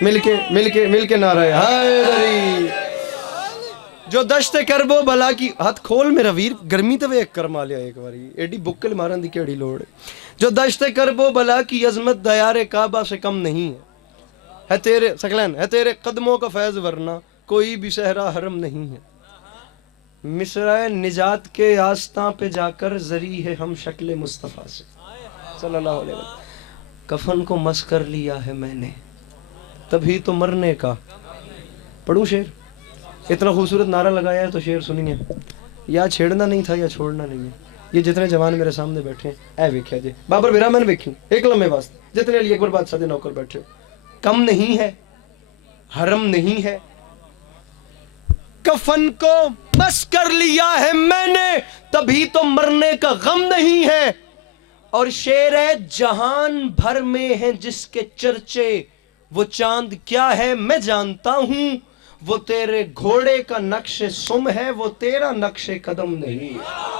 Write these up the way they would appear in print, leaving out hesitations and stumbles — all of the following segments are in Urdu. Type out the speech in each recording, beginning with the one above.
مل کے نعرہ حیدری جو دشت کربو بلا کی ہاتھ کھول میرا ویر گرمی تو ایک کرما لیا ایک باری ایڈی بکل مارن دی کیڑی لوڑ جو دشت کربو بلا کی عظمت دیار کعبہ سے کم نہیں ہے تیرے سکلین ہے تیرے قدموں کا فیض ورنہ کوئی بھی صحرا حرم نہیں ہے مصرع نجات کے آستاں پہ جا کر زری ہے ہم شکل مصطفیٰ سے صلی اللہ علیہ وسلم کفن کو مس کر لیا ہے میں نے تبھی تو مرنے کا پڑھوں شعر اتنا خوبصورت نعرہ لگایا ہے تو شعر سنیے یا چھیڑنا نہیں تھا یا چھوڑنا نہیں ہے یہ جتنے جوان میرے سامنے بیٹھے ہیں اے ویکھیا جی بابر بیرا میں نے ویکھوں ایک لمحے واسطے جتنے علی اکبر بادشاہ دے نوکر بیٹھے کم نہیں ہے حرم نہیں ہے کفن کو مس کر لیا ہے میں نے تبھی تو مرنے کا غم نہیں ہے اور شعر جہان بھر میں ہے جس کے چرچے وہ چاند کیا ہے میں جانتا ہوں وہ تیرے گھوڑے کا نقش سم ہے وہ تیرا نقش قدم نہیں ہے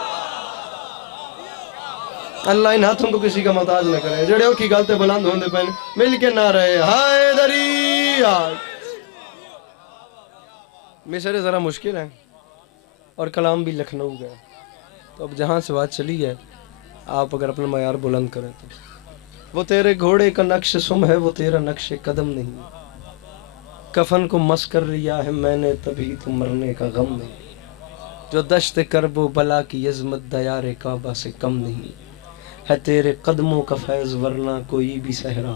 اللہ ان ہاتھوں کو کسی کا محتاج نہ کرے جڑے کی گلتے بلند ہوندے پہنے مل کے نہ رہے حیدری مصرے ذرا مشکل ہے اور کلام بھی لکھنؤ گیا تو اب جہاں سے بات چلی ہے آپ اگر اپنا معیار بلند کریں تو وہ تیرے گھوڑے کا نقش سم ہے وہ تیرا نقش قدم نہیں کفن کو مس کر لیا ہے میں نے تبھی تو مرنے کا غم نہیں جو دشت کرب و بلا کی عظمت دیار کعبہ سے کم نہیں ہے تیرے قدموں کا فیض ورنہ کوئی بھی صحرا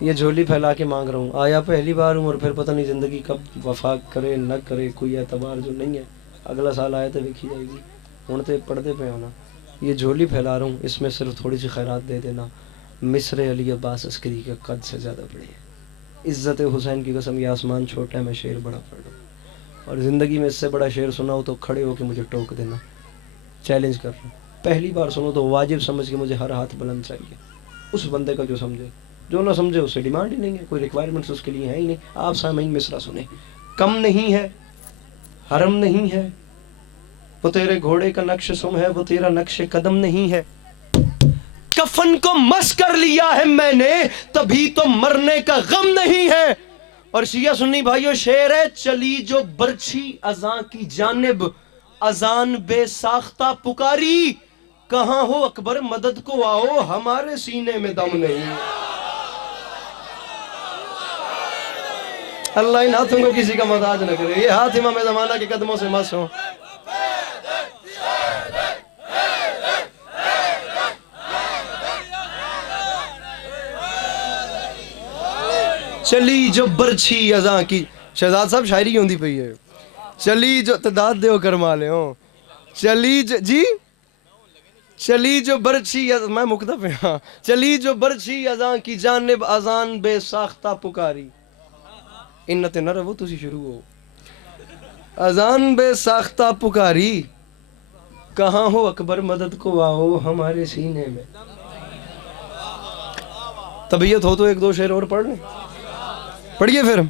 یہ جھولی پھیلا کے مانگ رہا ہوں آیا پہلی بار ہوں اور پھر پتہ نہیں زندگی کب وفا کرے نہ کرے کوئی اعتبار جو نہیں ہے اگلا سال آیا تو دیکھی جائے گی ہوں تو پڑھتے پہ ہونا یہ جھولی پھیلا رہا ہوں اس میں صرف تھوڑی سی خیرات دے دینا مصر علی عباس عسکری کے قد سے زیادہ بڑی ہے عزت حسین کی قسم یہ آسمان چھوٹا ہے میں شعر بڑا پڑھ رہا ہوں اور زندگی میں اس سے بڑا شعر سنا ہو تو کھڑے ہو کے مجھے ٹوک دینا چیلنج کر رہا ہوں پہلی بار سنو تو واجب سمجھ کے مجھے ہر ہاتھ بلند چاہیے اس بندے کا جو سمجھے جو نہ سمجھے اسے ڈیمانڈ ہی نہیں ہے کوئی ریکوائرمنٹس اس کے لیے ہے ہی نہیں آپ سامعین مصرع سنیں کم نہیں ہے حرم نہیں ہے وہ تیرے گھوڑے کا نقش سم ہے وہ تیرا نقش قدم نہیں ہے کفن کو مس کر لیا ہے میں نے تبھی تو مرنے کا غم نہیں ہے اور شیعہ سنی بھائیو شعر ہے چلی جو برچھی اذاں کی جانب اذان بے ساختہ پکاری کہاں ہو اکبر مدد کو آؤ ہمارے سینے میں دم نہیں اللہ ان ہاتھوں کو کسی کا محتاج نہ کرے یہ ہاتھ امام زمانہ کے قدموں سے مس ہوں چلی جو برچھی اذاں کی شہزاد صاحب شاعری ہوندی پئی ہے چلی جو تعداد دیو کرما لے ہوں چلی جو جی چلی جو برچھی میں مکتا پہ ہاں چلی جو برچھی اذاں کی جانب اذان بے ساختہ پکاری انت نہ رہو تسی شروع ہو اذان بے ساختہ پکاری کہاں ہو اکبر مدد کو آؤ ہمارے سینے میں طبیعت ہو تو ایک دو شعر اور پڑھ لیں پڑھیے پھر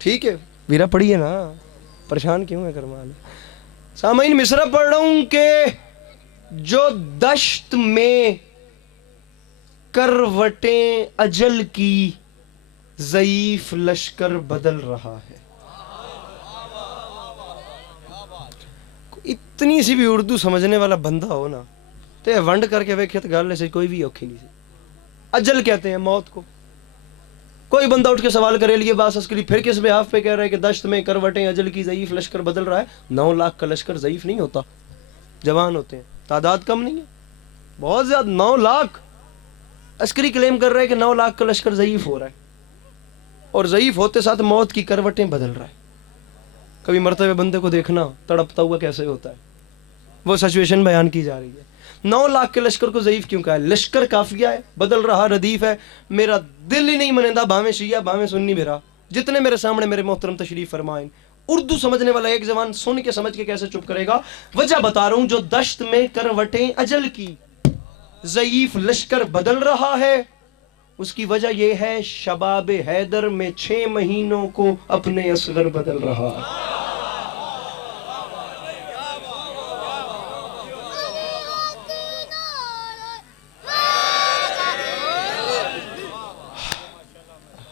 ٹھیک ہے ویرا پڑھیے نا پریشان کیوں ہے کرمان سامعین مصرع پڑھ رہا ہوں کہ جو دشت میں کروٹیں اجل کی ضعیف لشکر بدل رہا ہے اتنی سی بھی اردو سمجھنے والا بندہ ہو نا تو ونڈ کر کے ویکھے تو گل سے کوئی بھی اوکھی نہیں سی اجل کہتے ہیں موت کو کوئی بندہ اٹھ کے سوال کرے لیے باس عسکری پھر کس بحاف پہ کہہ رہے کہ دشت میں کروٹیں اجل کی ضعیف لشکر بدل رہا ہے 9 لاکھ کا لشکر ضعیف نہیں ہوتا جوان ہوتے ہیں تعداد کم نہیں ہے بہت زیادہ 9 لاکھ عسکری کلیم کر رہے ہیں کہ 9 لاکھ کا لشکر ضعیف ہو رہا ہے اور ضعیف ہوتے ساتھ موت کی کروٹیں بدل رہا ہے کبھی مرتے ہوئے بندے کو دیکھنا تڑپتا ہوا کیسے ہوتا ہے وہ سچویشن بیان کی جا رہی ہے 9 لاکھ کے لشکر کو ضعیف کیوں کہا ہے لشکر کافیہ ہے بدل رہا ردیف ہے میرا دل ہی نہیں منندہ بھاویں شیعہ بھاویں سنی میرا جتنے میرے سامنے میرے محترم تشریف فرمائیں اردو سمجھنے والا ایک زبان سن کے سمجھ کے کیسے چپ کرے گا وجہ بتا رہا ہوں جو دشت میں کروٹیں اجل کی ضعیف لشکر بدل رہا ہے اس کی وجہ یہ ہے شباب حیدر میں 6 مہینوں کو اپنے اصغر بدل رہا ہے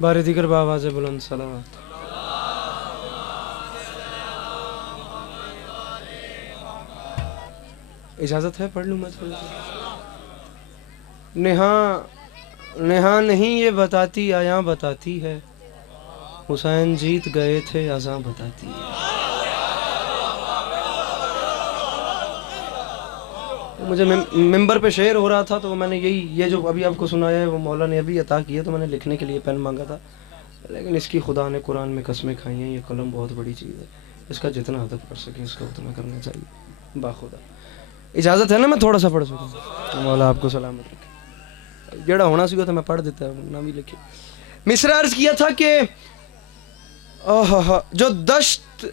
بار دیگر بآواز بلند صلوات. اجازت ہے پڑھ لوں میں تھوڑی سی؟ نہاں نہیں یہ بتاتی آیاں بتاتی ہے، حسین جیت گئے تھے اذاں بتاتی ہے. مجھے ممبر پہ شعر ہو رہا تھا تو میں نے یہ جو ابھی آپ کو سنایا ہے وہ مولا نے ابھی عطا کیا، تو میں نے لکھنے کے لیے پین مانگا تھا، لیکن اس کی خدا نے قرآن میں قسمیں کھائی ہیں. یہ قلم بہت بڑی چیز ہے، اس کا جتنا ادب کر سکیں اس کا اتنا کرنا چاہیے. باخدا اجازت ہے نا میں تھوڑا سا پڑھ سکوں؟ مولا آپ کو سلامت رکھے. جڑا ہونا سی تو میں پڑھ دیتا ہوں، نام ہی لکھے. مصرع عرض کیا تھا کہ جو دشت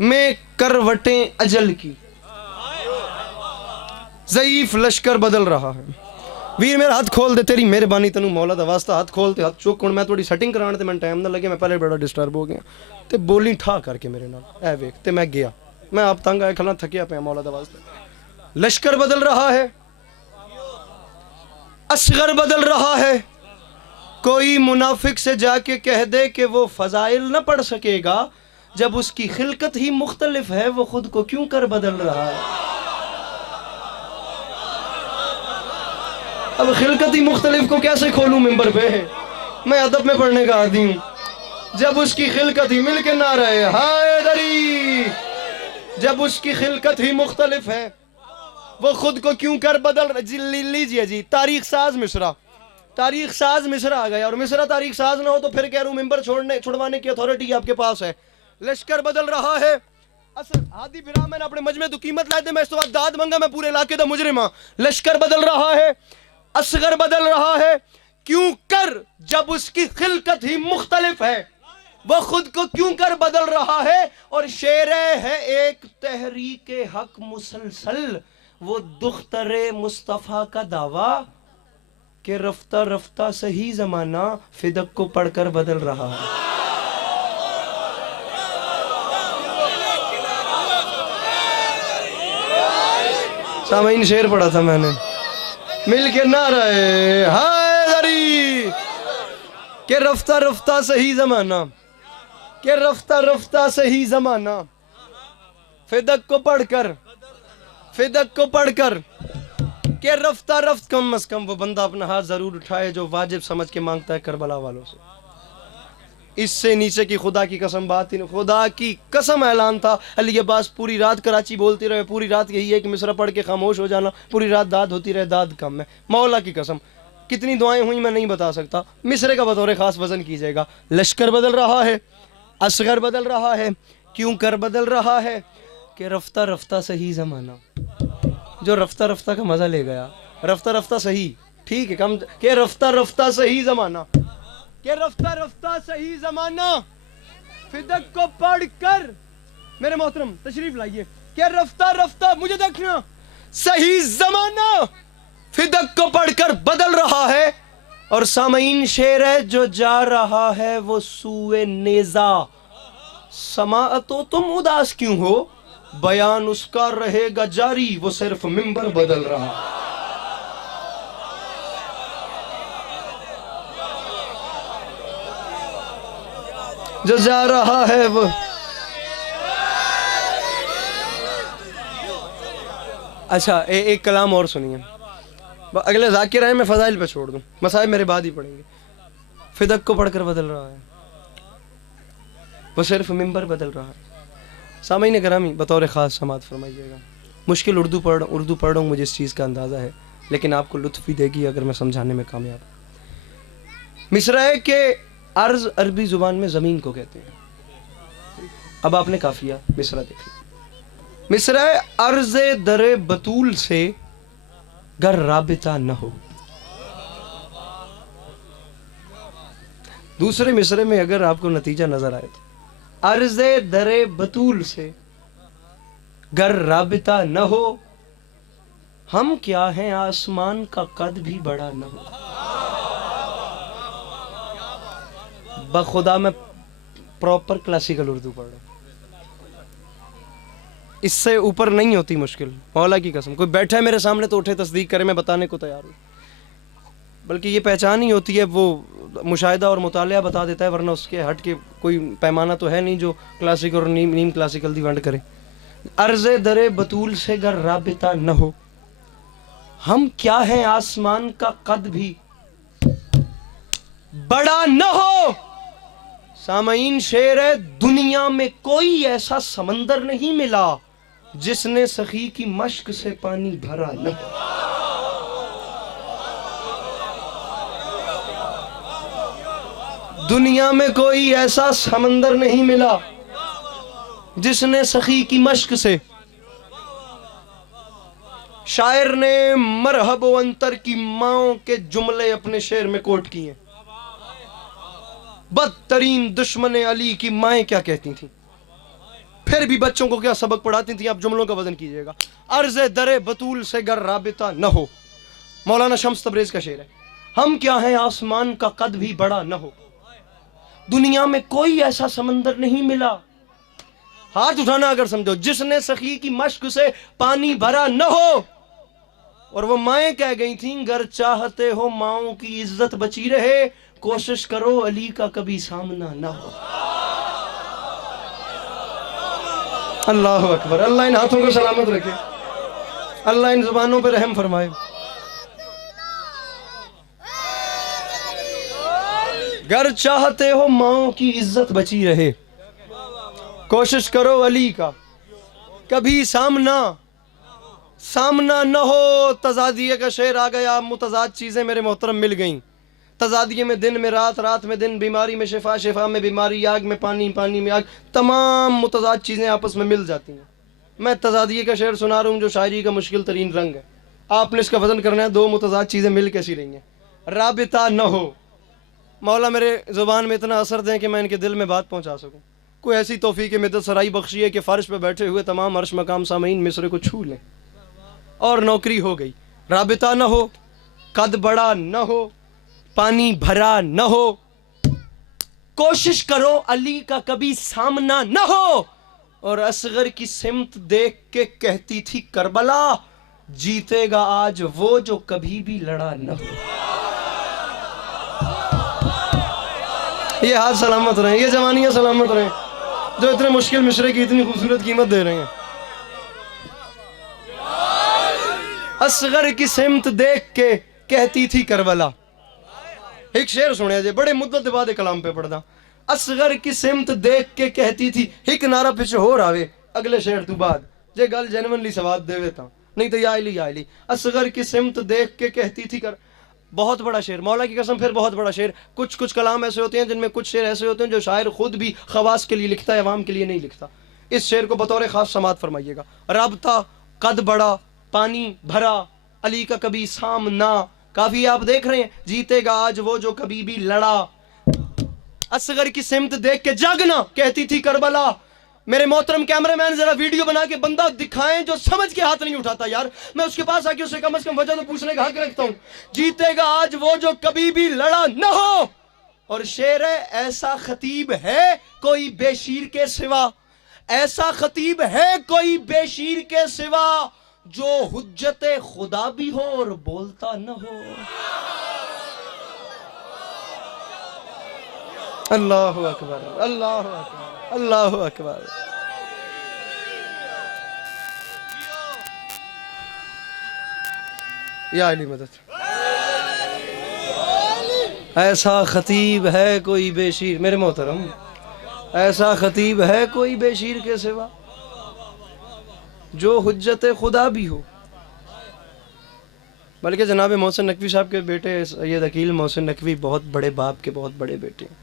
میں کروٹیں اجل کی، ضعیف لشکر بدل رہا ہے. ویر میرا ہاتھ کھول دے تیری مہربانی تینوں مولا دا واسطہ. ہاتھ کھولتے ہاتھ چوک ہوں میں تھوڑی سیٹنگ کران تے میں ٹائم نہ لگے، میں پہلے بڑا ڈسٹرب ہو گیا تے بولی ٹھا کر کے میرے نال اے ویکھ تے میں گیا. میں آپ تنگ آئے کھلا تھکیا پیا مولا دا واسطہ. لشکر بدل رہا ہے، اصغر بدل رہا ہے. کوئی منافق سے جا کے کہہ دے کہ وہ فضائل نہ پڑھ سکے گا، جب اس کی خلقت ہی مختلف ہے وہ خود کو کیوں کر بدل رہا ہے. اب خلقت ہی مختلف کو کیسے کھولوں ممبر پہ؟ میں ادب میں پڑھنے کا عادی ہوں. جب اس کی خلقت ہی مل کے نہ رہے ہائے دری، جب اس کی خلقت ہی مختلف ہے وہ خود کو کیوں کر بدل رہا. لیجئے جی تاریخ ساز مصرع، تاریخ ساز مصرع آ گیا. اور مصرع تاریخ ساز نہ ہو تو پھر کہہ رہا ہوں ممبر چھوڑوانے کی اتھارٹی آپ کے پاس ہے. لشکر بدل رہا ہے. اصل ہادی بھرا میں نے اپنے مجمع تو قیمت لائے دے، میں اس تو بعد داد منگا، میں پورے علاقے دا مجرم ہاں. لشکر بدل رہا ہے، اصغر بدل رہا ہے. کیوں کر جب اس کی خلقت ہی مختلف ہے وہ خود کو کیوں کر بدل رہا ہے. اور شعر ہے ایک تحریک حق مسلسل، وہ دختر مصطفیٰ کا دعویٰ کہ رفتہ رفتہ صحیح زمانہ فدق کو پڑھ کر بدل رہا ہے. سامعین شعر پڑھا تھا میں نے، مل کے نہ رہے ہائے دری کہ رفتہ رفتہ صحیح زمانہ، کہ رفتہ رفتہ صحیح زمانہ فدق کو پڑھ کر، فدق کو پڑھ کر کہ رفتہ رفت. کم از کم وہ بندہ اپنا ہاتھ ضرور اٹھائے جو واجب سمجھ کے مانگتا ہے کربلا والوں سے. اس سے نیچے کی خدا کی قسم بات ہی نہیں. خدا کی قسم اعلان تھا علی عباس پوری رات کراچی بولتی رہے، پوری رات یہی ہے کہ مصرع پڑھ کے خاموش ہو جانا، پوری رات داد ہوتی رہے، داد کم ہے. مولا کی قسم کتنی دعائیں ہوئیں میں نہیں بتا سکتا. مصرع کا بطور خاص وزن کیجئے گا. لشکر بدل رہا ہے، اصغر بدل رہا ہے. کیوں کر بدل رہا ہے کہ رفتہ رفتہ صحیح زمانہ. جو رفتہ رفتہ کا مزہ لے گیا، رفتہ رفتہ صحیح ٹھیک ہے کم، کہ رفتہ رفتہ صحیح زمانہ، کہ رفتہ رفتہ صحیح زمانہ فدق کو پڑھ کر. میرے محترم تشریف لائیے. کہ رفتہ رفتہ مجھے دیکھنا، صحیح زمانہ فدق کو پڑھ کر بدل رہا ہے. اور سامعین شعر ہے جو جا رہا ہے وہ سوئے نیزہ. سماعتو تم اداس کیوں ہو، بیان اس کا رہے گا جاری، وہ صرف ممبر بدل رہا. جو جا رہا ہے وہ اچھا ایک کلام اور سنیے. اگلے ذاکر ہیں میں فضائل پہ چھوڑ دوں، مسائل میرے بعد ہی پڑھیں گے. فدق کو پڑھ کر بدل رہا ہے وہ صرف ممبر بدل رہا ہے. سامعین گرامی بطور خاص سماعت فرمائیے گا. مشکل اردو پڑھ رہا ہوں، مجھے اس چیز کا اندازہ ہے، لیکن آپ کو لطف بھی دے گی اگر میں سمجھانے میں کامیاب. مصرع کے عرض عربی زبان میں زمین کو کہتے ہیں. اب آپ نے قافیہ مصرع دیکھ لیا. مصرع عرض در بطول سے گر رابطہ نہ ہو. دوسرے مصرع میں اگر آپ کو نتیجہ نظر آئے تو عرض در بطول سے گر رابطہ نہ ہو، ہم کیا ہیں آسمان کا قد بھی بڑا نہ ہو. بخدا میں پراپر کلاسیکل اردو پڑھ رہا ہوں. اس سے اوپر نہیں ہوتی مشکل، مولا کی قسم. کوئی بیٹھا ہے میرے سامنے تو اٹھے تصدیق کرے، میں بتانے کو تیار ہوں. بلکہ یہ پہچان ہی ہوتی ہے، وہ مشاہدہ اور مطالعہ بتا دیتا ہے، ورنہ اس کے ہٹ کے کوئی پیمانہ تو ہے نہیں جو کلاسیکل اور نیم کلاسیکل دی ونڈ کرے. عرض در بطول سے گر رابطہ نہ ہو، ہم کیا ہیں آسمان کا قد بھی بڑا نہ ہو. سامعین شعر ہے، دنیا میں کوئی ایسا سمندر نہیں ملا جس نے سخی کی مشق سے پانی بھرا نہ ہو. دنیا میں کوئی ایسا سمندر نہیں ملا جس نے سخی کی مشق سے. شاعر نے مرحب و انتر کی ماؤں کے جملے اپنے شعر میں کوٹ کیے. بدترین دشمن علی کی مائیں کیا کہتی تھیں، پھر بھی بچوں کو کیا سبق پڑھاتی تھیں. آپ جملوں کا وزن کیجئے گا. عرض در بطول سے گر رابطہ نہ ہو، مولانا شمس تبریز کا شعر ہے. ہم کیا ہیں آسمان کا قد بھی بڑا نہ ہو، دنیا میں کوئی ایسا سمندر نہیں ملا. ہاتھ اٹھانا اگر سمجھو، جس نے سخی کی مشق سے پانی بھرا نہ ہو. اور وہ مائیں کہہ گئی تھیں، گر چاہتے ہو ماؤں کی عزت بچی رہے، کوشش کرو علی کا کبھی سامنا نہ ہو. اللہ اکبر. اللہ ان ہاتھوں کو سلامت رکھے، اللہ ان زبانوں پہ رحم فرمائے. گر چاہتے ہو ماؤں کی عزت بچی رہے، کوشش کرو علی کا کبھی سامنا نہ ہو. تضادیہ کا شعر آ گیا. متضاد چیزیں میرے محترم مل گئیں. تضادیہ میں دن میں رات، رات میں دن، بیماری میں شفا، شفا میں بیماری، آگ میں پانی، پانی میں آگ. تمام متضاد چیزیں آپس میں مل جاتی ہیں. میں تضادیہ کا شعر سنا رہا ہوں جو شاعری کا مشکل ترین رنگ ہے. آپ نے اس کا وزن کرنا ہے، دو متضاد چیزیں مل کیسی رہی ہیں. رابطہ نہ ہو. مولا میرے زبان میں اتنا اثر دیں کہ میں ان کے دل میں بات پہنچا سکوں. کوئی ایسی توفیق مدد سرائی بخشی ہے کہ فرش پہ بیٹھے ہوئے تمام عرش مقام سامعین مصرے کو چھو لیں اور نوکری ہو گئی. رابطہ نہ ہو، قد بڑا نہ ہو، پانی بھرا نہ ہو، کوشش کرو علی کا کبھی سامنا نہ ہو. اور اصغر کی سمت دیکھ کے کہتی تھی کربلا، جیتے گا آج وہ جو کبھی بھی لڑا نہ ہو. یہ ہاتھ سلامت رہیں، یہ جوانیاں سلامت رہیں جو اتنے مشکل مشرے کی اتنی خوبصورت قیمت دے رہے ہیں. اصغر کی سمت دیکھ کے کہتی تھی کربلا. ایک شعر سنیا جائے، بڑے مدت بعد کلام پہ پڑھنا. اصغر کی سمت دیکھ کے کہتی تھی، ایک نعرہ پیچھے ہو رہے اگلے شعر تو بعد جے گل جینونلی سواد دے ویتا نہیں تو یا علی. اصغر کی سمت دیکھ کے کہتی تھی بہت بڑا شعر، مولا کی قسم پھر بہت بڑا شعر. کچھ کلام ایسے ہوتے ہیں جن میں کچھ شعر ایسے ہوتے ہیں جو شاعر خود بھی خواص کے لیے لکھتا ہے، عوام کے لیے نہیں لکھتا. اس شعر کو بطور خاص سماعت فرمائیے گا. رابطہ، قد بڑا، پانی بھرا، علی کا کبھی سامنا. کافی آپ دیکھ رہے ہیں، جیتے گا آج وہ جو کبھی بھی لڑا. اصغر کی سمت دیکھ کے جاگنا کہتی تھی کربلا. میرے محترم کیمرہ مین ذرا ویڈیو بنا کے بندہ دکھائیں جو سمجھ کے ہاتھ نہیں اٹھاتا. یار میں اس کے پاس آ کے اسے کم از کم وجہ تو پوچھنے کا حق رکھتا ہوں. جیتے گا آج وہ جو کبھی بھی لڑا نہ ہو. اور شعر ہے، ایسا خطیب ہے کوئی بے شیر کے سوا، ایسا خطیب ہے کوئی بے شیر کے سوا، جو حجت خدا بھی ہو اور بولتا نہ ہو. اللہ اکبر، اللہ اکبر، اللہ اکبر. یا علی مدد. ایسا خطیب ہے کوئی بے شیر، میرے محترم ایسا خطیب ہے کوئی بے شیر کے سوا، جو حجت خدا بھی ہو. بلکہ جناب محسن نقوی صاحب کے بیٹے سید عقیل محسن نقوی بہت بڑے باپ کے بہت بڑے بیٹے ہیں.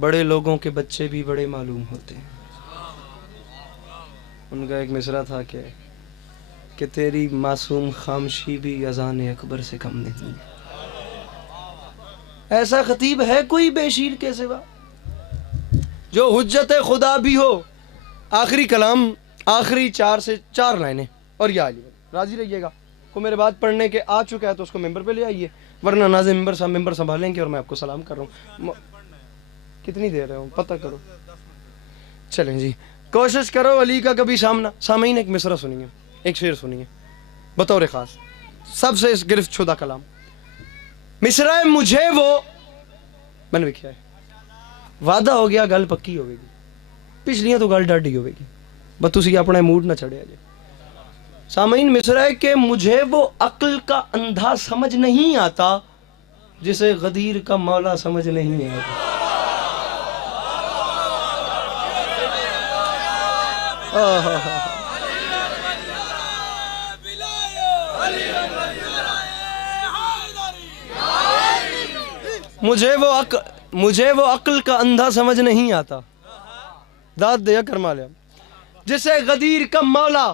بڑے لوگوں کے بچے بھی بڑے معلوم ہوتے ہیں. ان کا ایک مصرع تھا کہ تیری معصوم خاموشی بھی اذان اکبر سے کم نہیں. ایسا خطیب ہے کوئی بے شیر کے سوا، جو حجت خدا بھی ہو. آخری کلام، آخری 4 لائنیں. اور یا علی راضی رہیے گا، وہ میرے بات پڑھنے کے آ چکا ہے تو اس کو ممبر پہ لے آئیے، ورنہ ناظم ممبر سنبھالیں گے اور میں آپ کو سلام کر رہا ہوں. کتنی دیر ہے پتہ کرو. چلیں جی، کوشش کرو علی کا کبھی سامنا. سامعین ایک مصرع سنیے، ایک شعر سنیے بطور خاص، سب سے اس گرفت شدہ کلام. مصرع مجھے وہ میں نے لکھا ہے، وعدہ ہو گیا گل پکی ہوئے گی، پچھلیاں تو گل ڈاڈی ہوئے گی، بس تسی اپنا موڈ نہ چھڑے جائے. سامعین مصرع ہے کہ مجھے وہ عقل کا اندھا سمجھ نہیں آتا جسے غدیر کا مولا سمجھ نہیں آتا. مجھے وہ عقل کا اندھا سمجھ نہیں آتا، داد دیا کرما لیا، جسے غدیر کا مولا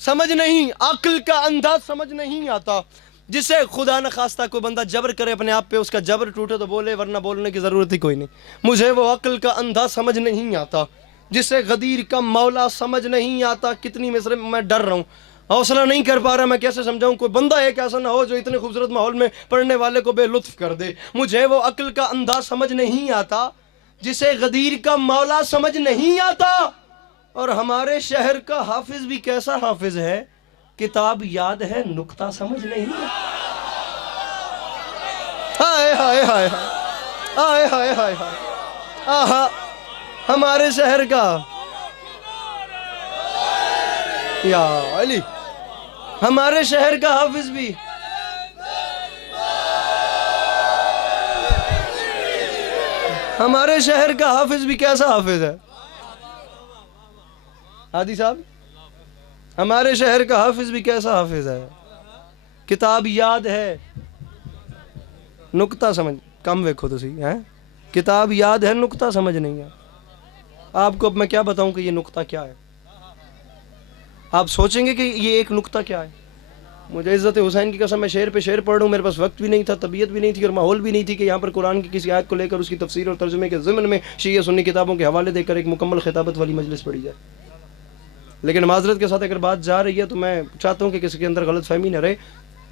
سمجھ نہیں، عقل کا اندھا سمجھ نہیں آتا، جسے خدا نخواستہ کوئی بندہ جبر کرے اپنے آپ پہ، اس کا جبر ٹوٹے تو بولے ورنہ بولنے کی ضرورت ہی کوئی نہیں. مجھے وہ عقل کا اندھا سمجھ نہیں آتا جسے غدیر کا مولا سمجھ نہیں آتا. کتنی مصرع میں ڈر رہا ہوں، حوصلہ نہیں کر پا رہا میں کیسے سمجھاؤں. کوئی بندہ ایک ایسا نہ ہو جو اتنے خوبصورت ماحول میں پڑھنے والے کو بے لطف کر دے. مجھے وہ عقل کا اندھا سمجھ نہیں آتا جسے غدیر کا مولا سمجھ نہیں آتا. اور ہمارے شہر کا حافظ بھی کیسا حافظ ہے، کتاب یاد ہے نقطہ سمجھ نہیں. ہائے ہائے ہائے ہائے ہائے ہائے ہائے، آہا ہمارے شہر کا یا علی، ہمارے شہر کا حافظ بھی کیسا حافظ ہے. ہادی صاحب، ہمارے شہر کا حافظ بھی کیسا حافظ ہے، کتاب یاد ہے نقطہ سمجھ کم ویکھو تسی ہیں، کتاب یاد ہے نقطہ سمجھ نہیں ہے. آپ کو اب میں کیا بتاؤں کہ یہ نقطہ کیا ہے، آپ سوچیں گے کہ یہ ایک نقطہ کیا ہے. مجھے عزت حسین کی قسم میں شعر پہ شعر پڑھ رہا ہوں، میرے پاس وقت بھی نہیں تھا، طبیعت بھی نہیں تھی اور ماحول بھی نہیں تھی کہ یہاں پر قرآن کی کسی آیت کو لے کر اس کی تفسیر اور ترجمے کے ضمن میں شیعہ سنی کتابوں کے حوالے دے کر ایک مکمل خطابت والی مجلس پڑھی جائے. لیکن معذرت کے ساتھ اگر بات جا رہی ہے تو میں چاہتا ہوں کہ کسی کے اندر غلط فہمی نہ رہے.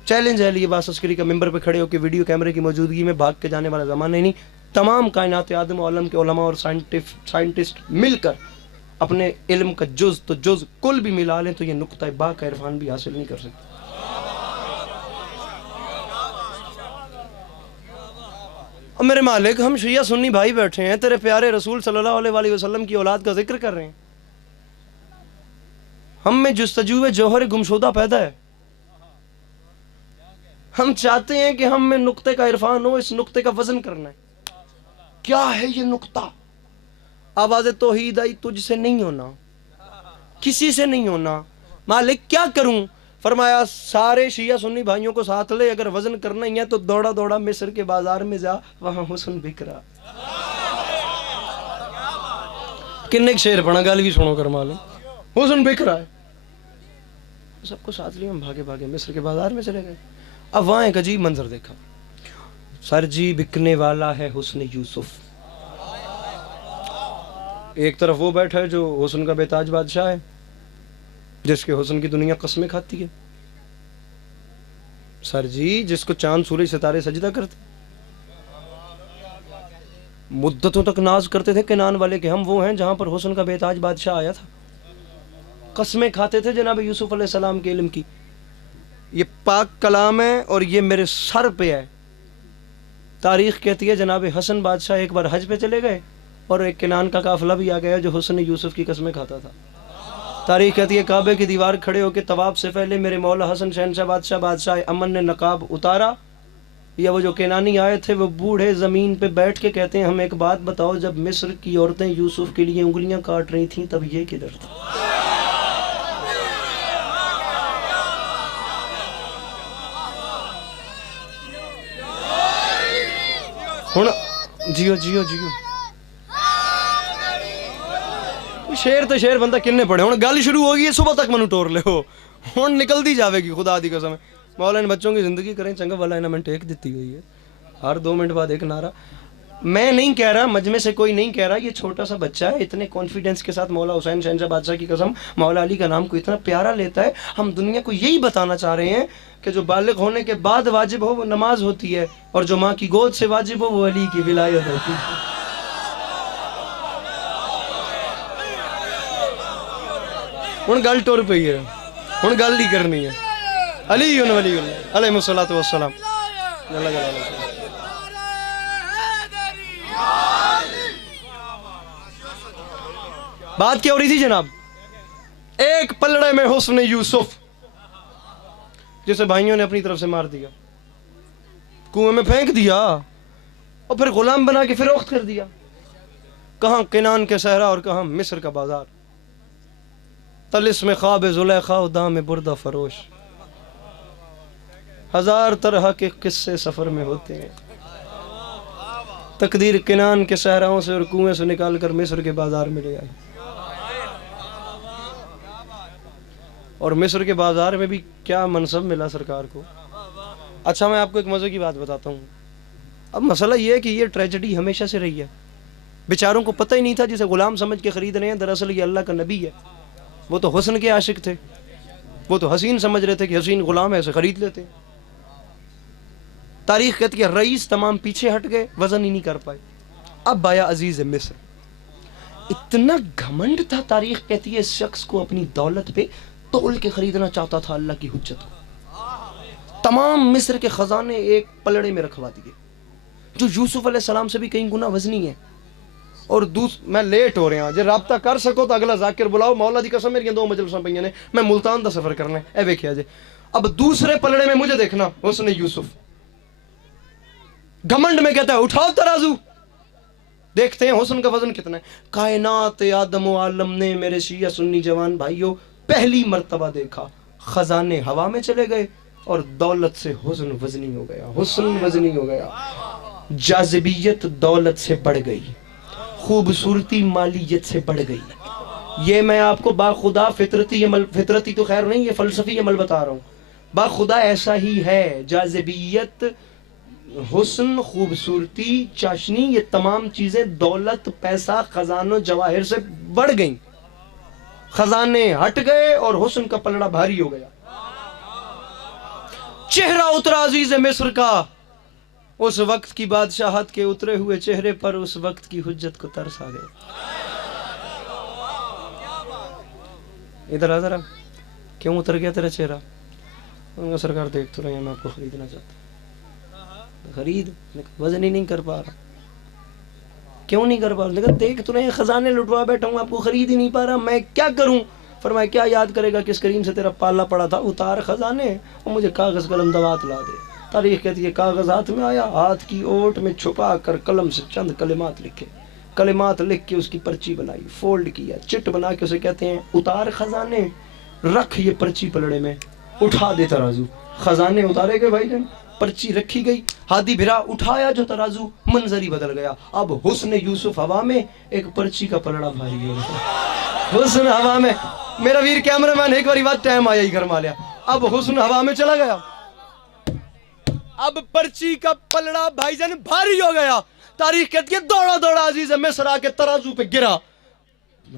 چیلنج ہے علی عباس عسکری کا ممبر پہ کھڑے ہو کے ویڈیو کیمرے کی موجودگی میں بھاگ کے جانے والا زمانہ ہی نہیں. تمام کائنات آدم و علم کے علماء اور سائنٹسٹ مل کر اپنے علم کا جز تو جز کل بھی ملا لیں تو یہ نقطہ با کا عرفان بھی حاصل نہیں کر سکتے. اور میرے مالک، ہم شیعہ سنی بھائی بیٹھے ہیں، تیرے پیارے رسول صلی اللہ علیہ وآلہ وسلم کی اولاد کا ذکر کر رہے ہیں، ہم میں جستجو جوہر گمشدہ پیدا ہے. ہم چاہتے ہیں کہ ہم میں نقطے کا عرفان ہو، اس نقطے کا وزن کرنا ہے. کیا ہے یہ نقطہ؟ آواز توحید آئی، تجھ سے نہیں ہونا، کسی سے نہیں ہونا. مالک کیا کروں؟ فرمایا سارے شیعہ سنی بھائیوں کو ساتھ لے، اگر وزن کرنا ہی ہے تو دوڑا دوڑا مصر کے بازار میں جا، وہاں حسن بک رہا. کنے ایک شعر پڑھا، گل بھی سنو کر معلوم، حسن بک رہا ہے. سب کو ساتھ لیا، ہم بھاگے بھاگے مصر کے بازار میں چلے گئے. اب وہاں ایک عجیب منظر دیکھا، سر جی بکنے والا ہے حسن یوسف. ایک طرف وہ بیٹھا ہے جو حسن کا بے تاج بادشاہ ہے، جس کے حسن کی دنیا قسمیں کھاتی ہے. سر جی جس کو چاند سورج ستارے سجدہ کرتے، مدتوں تک ناز کرتے تھے کنان والے کہ ہم وہ ہیں جہاں پر حسن کا بے تاج بادشاہ آیا تھا. قسمیں کھاتے تھے جناب یوسف علیہ السلام کے علم کی. یہ پاک کلام ہے اور یہ میرے سر پہ ہے. تاریخ کہتی ہے جناب حسن بادشاہ ایک بار حج پہ چلے گئے اور ایک کنان کا قافلہ بھی آ گیا جو حسن یوسف کی قسمیں کھاتا تھا. تاریخ کہتی ہے کعبے کی دیوار کھڑے ہو کے طواف سے پہلے میرے مولا حسن شہنشاہ بادشاہ امن نے نقاب اتارا، یا وہ جو کینانی آئے تھے وہ بوڑھے زمین پہ بیٹھ کے کہتے ہیں ہم ایک بات بتاؤ، جب مصر کی عورتیں یوسف کے لیے انگلیاں کاٹ رہی تھیں تب یہ کدھر تھا؟ جیو جیو جیو، شیر تو شیر بندہ کنے پڑے ہوں، گل شروع ہوگی ہے صبح تک منو ٹور لے ہو، ہوں نکل دی جاوے گی خدا دی قسم. مولا ان بچوں کی زندگی کریں چنگا والا انہوں نے ٹیک دیتی ہوئی ہے، ہر 2 منٹ بعد ایک نعرہ. میں نہیں کہہ رہا، مجمع سے کوئی نہیں کہہ رہا، یہ چھوٹا سا بچہ ہے اتنے کانفیڈنس کے ساتھ مولا حسین شہنشاہ بادشاہ کی قسم مولا علی کا نام کو اتنا پیارا لیتا ہے. ہم دنیا کو یہی بتانا چاہ رہے ہیں کہ جو بالغ ہونے کے بعد واجب ہو وہ نماز ہوتی ہے، اور جو ماں کی گود سے واجب ہو وہ علی کی ولایت ہوتی ہے. ہن گل ٹر پئی ہے، ہن گل نہیں کرنی ہے. علی ولی علیہ الصلوۃ والسلام. اللہ جلالہ. بات کیا ہو رہی تھی جناب؟ ایک پلڑے میں حسن یوسف جسے بھائیوں نے اپنی طرف سے مار دیا، کنویں میں پھینک دیا، اور پھر غلام بنا کے فروخت کر دیا. کہاں کنان کے صحرا اور کہاں مصر کا بازار. طلسم خواب زلیخا و دام بردہ فروش. ہزار طرح کے قصے سفر میں ہوتے ہیں. تقدیر کنان کے صحراؤں سے اور کنویں سے نکال کر مصر کے بازار میں لے آئی. اور مصر کے بازار میں بھی کیا منصب ملا سرکار کو. اچھا میں آپ کو ایک مزے کی بات بتاتا ہوں. اب مسئلہ یہ ہے کہ یہ ٹریجڈی ہمیشہ سے رہی ہے. بیچاروں کو پتہ ہی نہیں تھا جسے غلام سمجھ کے خرید رہے ہیں دراصل یہ اللہ کا نبی ہے. وہ تو حسن کے عاشق تھے، وہ تو حسین سمجھ رہے تھے کہ حسین غلام ہے، اسے خرید لیتے. تاریخ کہتی ہے رئیس تمام پیچھے ہٹ گئے، وزن ہی نہیں کر پائے. اب آیا عزیز مصر. اتنا گھمنڈ تھا، تاریخ کہتی ہے اس شخص کو اپنی دولت پہ تول کے خریدنا چاہتا تھا اللہ کی حجت کو. تمام مصر کے خزانے ایک پلڑے میں رکھوا دیے جو یوسف علیہ السلام سے بھی کئی گنا وزنی ہے. اور میں لیٹ ہو رہا جی، رابطہ کر سکو تو اگلا ذاکر بلاؤ. مولا دی قسم میری دو مجلساں پہ نے، میں ملتان دا سفر کرنا ہے. اے ویکھیا جی اب دوسرے پلڑے میں مجھے دیکھنا حسن یوسف. گھمنڈ میں کہتا ہے اٹھاؤ ترازو، دیکھتے ہیں حسن کا وزن کتنا ہے. کائنات آدم و عالم نے میرے شیعہ سنی جوان بھائیوں پہلی مرتبہ دیکھا خزانے ہوا میں چلے گئے اور دولت سے حسن وزنی ہو گیا. حسن وزنی ہو گیا. جاذبیت دولت سے بڑھ گئی، خوبصورتی مالیت سے بڑھ گئی. یہ میں آپ کو باخدا فطرتی عمل، فطرتی تو خیر نہیں، یہ فلسفی عمل بتا رہا ہوں. باخدا ایسا ہی ہے. جاذبیت، حسن، خوبصورتی، چاشنی، یہ تمام چیزیں دولت، پیسہ، خزانوں، جواہر سے بڑھ گئیں. خزانے ہٹ گئے اور حسن کا پلڑا بھاری ہو گیا. چہرہ اترا عزیز مصر کا. اس وقت کی بادشاہت کے اترے ہوئے چہرے پر اس وقت کی حجت کو ترس آ گئے. ادھر آ ذرا، کیوں اتر گیا تیرا چہرہ؟ ان کا سرکار دیکھ تو رہے ہیں، میں آپ کو خریدنا چاہتا ہوں. خرید، وزن ہی نہیں کر پا رہا. کیوں نہیں کر پا رہا؟ لیکن دیکھ تو رہے ہیں خزانے لٹوا بیٹھا ہوں، آپ کو خرید ہی نہیں پا رہا، میں کیا کروں؟ فرمایا کیا یاد کرے گا کس کریم سے تیرا پالا پڑا تھا؟ اتار خزانے اور مجھے کاغذ قلم دوات لا دے. تاریخ کہتی ہے کاغذ ہاتھ میں آیا، ہاتھ کی اوٹ میں چھپا کر قلم سے چند کلمات لکھے. کلمات لکھ کے اس کی پرچی بنائی، فولڈ کیا، چٹ بنا کے اسے کہتے ہیں اتار خزانے، رکھ یہ پرچی پلڑے میں، اٹھا دے ترازو. خزانے اتارے گئے بھائی جان، پرچی رکھی گئی. ہادی بھرا اٹھایا جو ترازو، منظر ہی بدل گیا. اب حسن یوسف ہوا میں، ایک پرچی کا پلڑا بھاری ہو گیا. حسن ہوا میں، میرا ویر کیمرہ مین ایک باری بات ٹائم آیا ہی گھرما لیا. اب حسن ہوا میں چلا گیا، اب پرچی کا پلڑا بھائی جان بھاری ہو گیا. تاریخ کہتی ہے دوڑا دوڑا عزیز مصر آ کے ترازو پہ گرا.